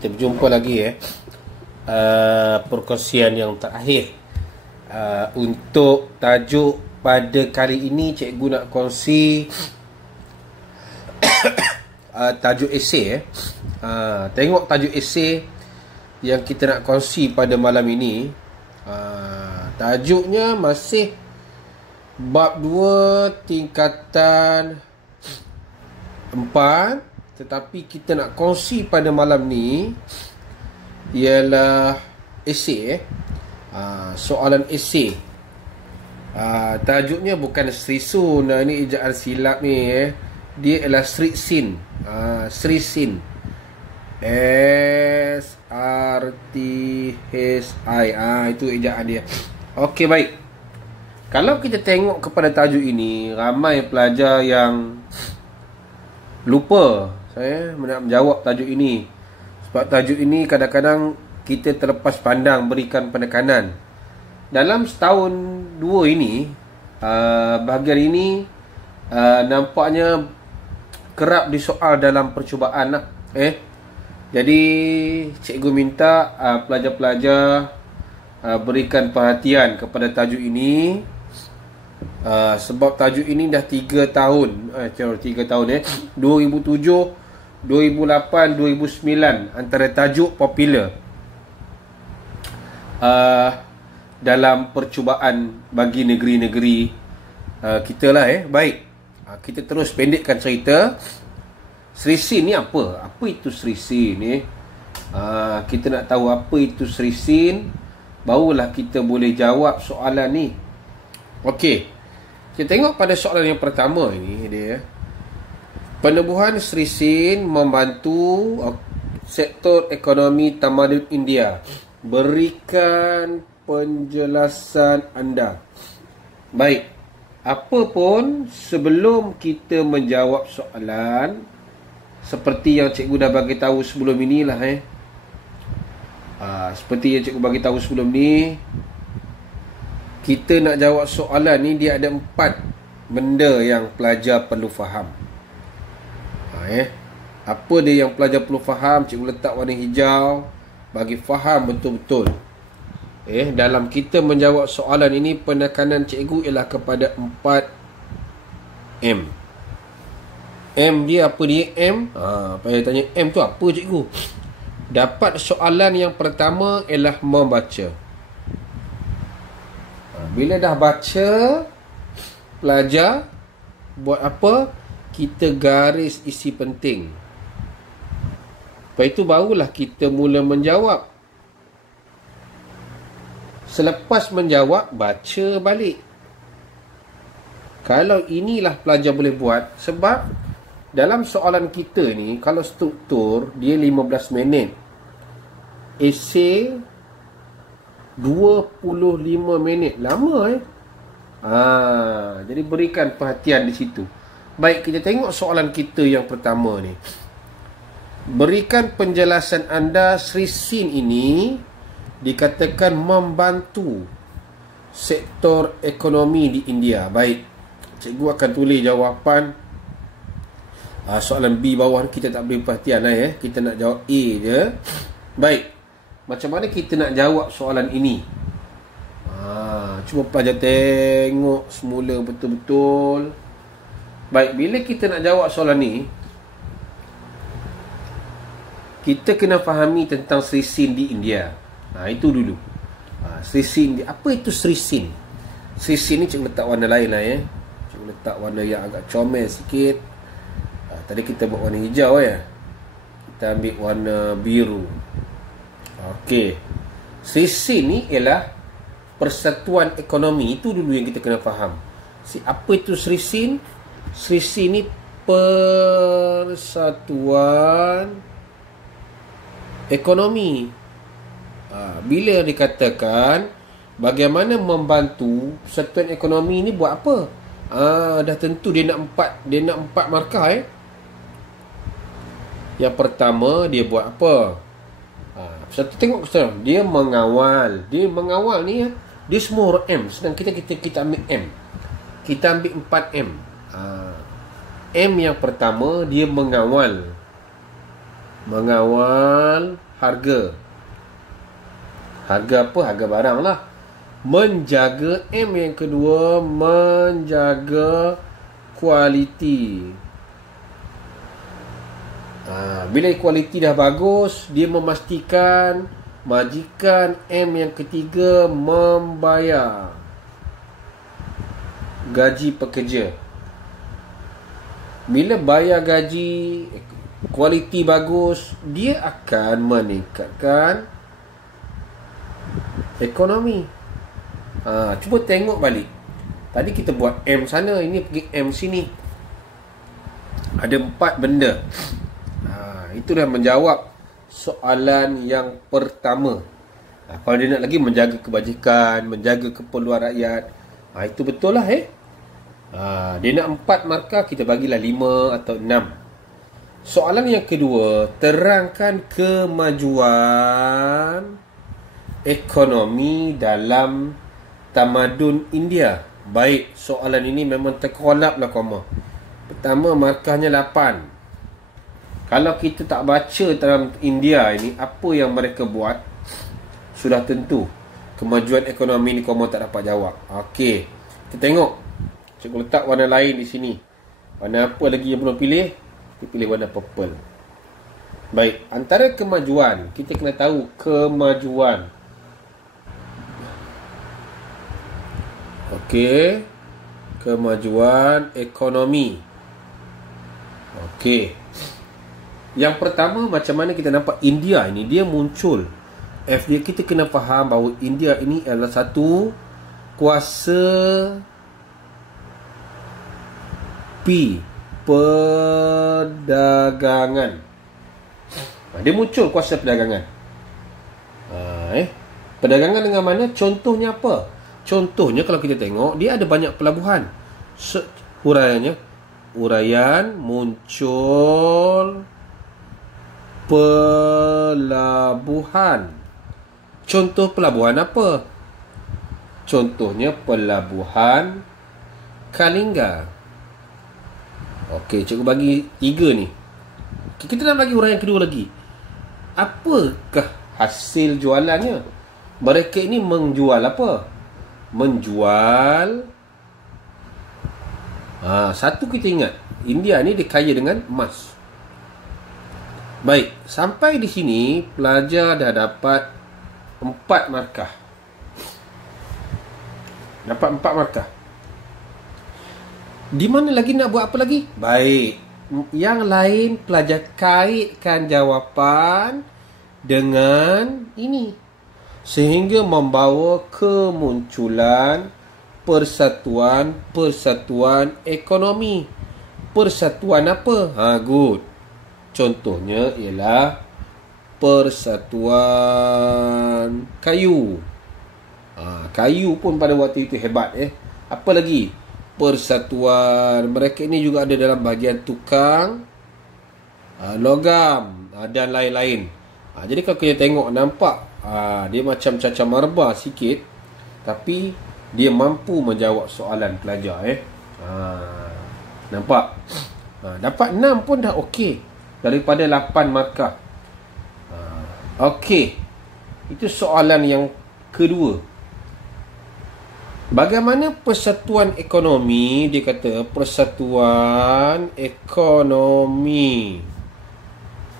kita berjumpa lagi perkongsian yang terakhir. Untuk tajuk pada kali ini, cikgu nak kongsi tajuk esei. Tengok tajuk esei yang kita nak kongsi pada malam ini. Tajuknya masih bab 2 tingkatan 4, tetapi kita nak kongsi pada malam ni ialah esei. Soalan esei. Tajuknya bukan Srisun. Ini ejaan silap ni. Dia ialah Srisin. Srisin. S-R-T-H-I. Itu ejaan dia. Okey, baik. Kalau kita tengok kepada tajuk ini, ramai pelajar yang lupa saya nak menjawab tajuk ini. Sebab tajuk ini kadang-kadang kita terlepas pandang berikan penekanan. Dalam setahun dua ini, bahagian ini nampaknya kerap disoal dalam percubaan lah. Jadi cikgu minta pelajar-pelajar berikan perhatian kepada tajuk ini. Sebab tajuk ini dah 3 tahun 3 tahun 2007, 2008, 2009 antara tajuk popular dalam percubaan bagi negeri-negeri kita lah. Baik, kita terus pendekkan cerita. Srisin ni apa? Apa itu Srisin kita nak tahu apa itu Srisin, barulah kita boleh jawab soalan ni. Okey, kita tengok pada soalan yang pertama ini dia. Penubuhan Srisin membantu sektor ekonomi tamadun India. Berikan penjelasan anda. Baik, apa pun sebelum kita menjawab soalan, seperti yang cikgu dah bagi tahu sebelum inilah seperti yang cikgu bagi tahu sebelum ni, kita nak jawab soalan ni, dia ada 4 benda yang pelajar perlu faham. Apa dia yang pelajar perlu faham? Cikgu letak warna hijau bagi faham betul-betul. Dalam kita menjawab soalan ini, penekanan cikgu ialah kepada 4M. M dia apa dia? M payah tanya M tu apa cikgu? Dapat soalan yang pertama ialah membaca. Bila dah baca, pelajar buat apa? Kita garis isi penting. Lepas itu barulah kita mula menjawab. Selepas menjawab, baca balik. Kalau inilah pelajar boleh buat. Sebab dalam soalan kita ni, kalau struktur dia 15 minit, esei 25 minit. Lama jadi berikan perhatian di situ. Baik, kita tengok soalan kita yang pertama ni. Berikan penjelasan anda. Srisin ini dikatakan membantu sektor ekonomi di India. Baik, cikgu akan tulis jawapan. Soalan B bawah kita tak beri perhatian kita nak jawab A je. Baik, macam mana kita nak jawab soalan ini? Cuba pelajar tengok semula betul-betul. Baik, bila kita nak jawab soalan ni, kita kena fahami tentang Srisin di India. Itu dulu. Srisin, apa itu Srisin? Srisin ni cikgu letak warna lain lah Cikgu letak warna yang agak comel sikit. Tadi kita buat warna hijau kita ambil warna biru. Okey, Srisin ni ialah persatuan ekonomi. Itu dulu yang kita kena faham. Apa itu Srisin? Srisin ni persatuan ekonomi. Bila dikatakan bagaimana membantu persatuan ekonomi ni, buat apa? Dah tentu dia nak 4 markah Yang pertama, dia buat apa? Satu, tengok dia mengawal. Dia mengawal ni dia semua huruf M. Sedang kita ambil M. Kita ambil 4M. M yang pertama, dia mengawal. harga. Harga apa? Harga barang lah. Menjaga. M yang kedua, menjaga kualiti. Bila kualiti dah bagus, dia memastikan majikan. M yang ketiga, membayar gaji pekerja. Bila bayar gaji, kualiti bagus, dia akan meningkatkan ekonomi. Cuba tengok balik. Tadi kita buat M sana, ini pergi M sini. Ada 4 benda. Itu dah menjawab soalan yang pertama. Kalau dia nak lagi menjaga kebajikan, menjaga keperluan rakyat, itu betul lah dia nak 4 markah, kita bagilah 5 atau 6. Soalan yang kedua, terangkan kemajuan ekonomi dalam tamadun India. Baik, soalan ini memang terkolap lah koma. Pertama, markahnya 8. Kalau kita tak baca dalam India ini, apa yang mereka buat, sudah tentu kemajuan ekonomi ni koma tak dapat jawab. Okey, kita tengok. Cikgu letak warna lain di sini. Warna apa lagi yang belum pilih? Kita pilih warna purple. Baik, antara kemajuan, kita kena tahu kemajuan. Okey, kemajuan ekonomi. Okey, yang pertama, macam mana kita nampak India ini dia muncul. F dia, kita kena faham bahawa India ini adalah satu kuasa P, perdagangan. Dia muncul kuasa perdagangan. Perdagangan dengan mana? Contohnya apa? Contohnya kalau kita tengok, dia ada banyak pelabuhan. Uraian muncul pelabuhan. Contoh pelabuhan apa? Contohnya pelabuhan Kalinga. Okey, cikgu bagi 3 ni. Kita nak bagi uraian kedua lagi. Apakah hasil jualannya? Mereka ini menjual apa? Menjual satu kita ingat, India ni dia kaya dengan emas. Baik, sampai di sini pelajar dah dapat 4 markah. Dapat 4 markah. Di mana lagi nak buat apa lagi? Baik, yang lain pelajar kaitkan jawapan dengan ini, sehingga membawa kemunculan persatuan ekonomi. Persatuan apa? Good. Contohnya ialah persatuan kayu. Kayu pun pada waktu itu hebat. Apa lagi? Persatuan. Mereka ini juga ada dalam bahagian tukang logam dan lain-lain. Jadi kalau kita tengok, nampak dia macam cacah marba sikit, tapi dia mampu menjawab soalan pelajar. Nampak? Dapat 6 pun dah okey daripada 8 markah. Okey, itu soalan yang kedua. Bagaimana persatuan ekonomi? Dia kata persatuan ekonomi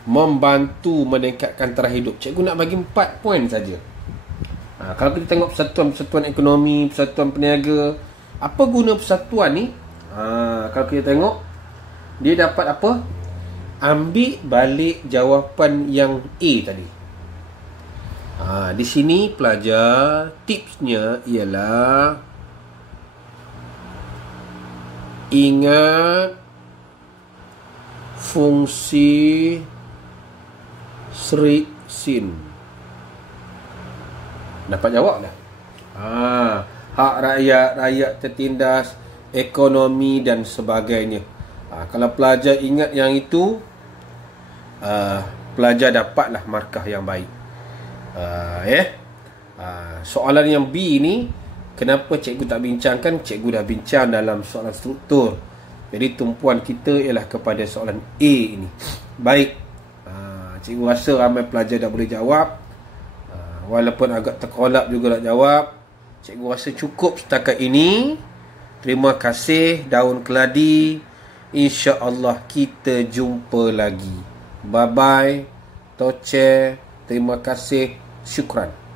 membantu meningkatkan taraf hidup. Cikgu nak bagi 4 poin saja. Kalau kita tengok persatuan ekonomi, persatuan peniaga, apa guna persatuan ni? Kalau kita tengok, dia dapat apa? Ambil balik jawapan yang A tadi. Di sini pelajar, tipsnya ialah ingat fungsi Sri Sin. Dapat jawab dah. Hak rakyat, rakyat tertindas, ekonomi dan sebagainya. Kalau pelajar ingat yang itu, pelajar dapatlah markah yang baik. Soalan yang B ni, kenapa cikgu tak bincangkan? Cikgu dah bincang dalam soalan struktur. Jadi tumpuan kita ialah kepada soalan A ini. Baik. Cikgu rasa ramai pelajar dah boleh jawab. Walaupun agak terkolap juga nak jawab. Cikgu rasa cukup setakat ini. Terima kasih daun keladi. InsyaAllah kita jumpa lagi. Bye-bye. Toce. Terima kasih. Syukran.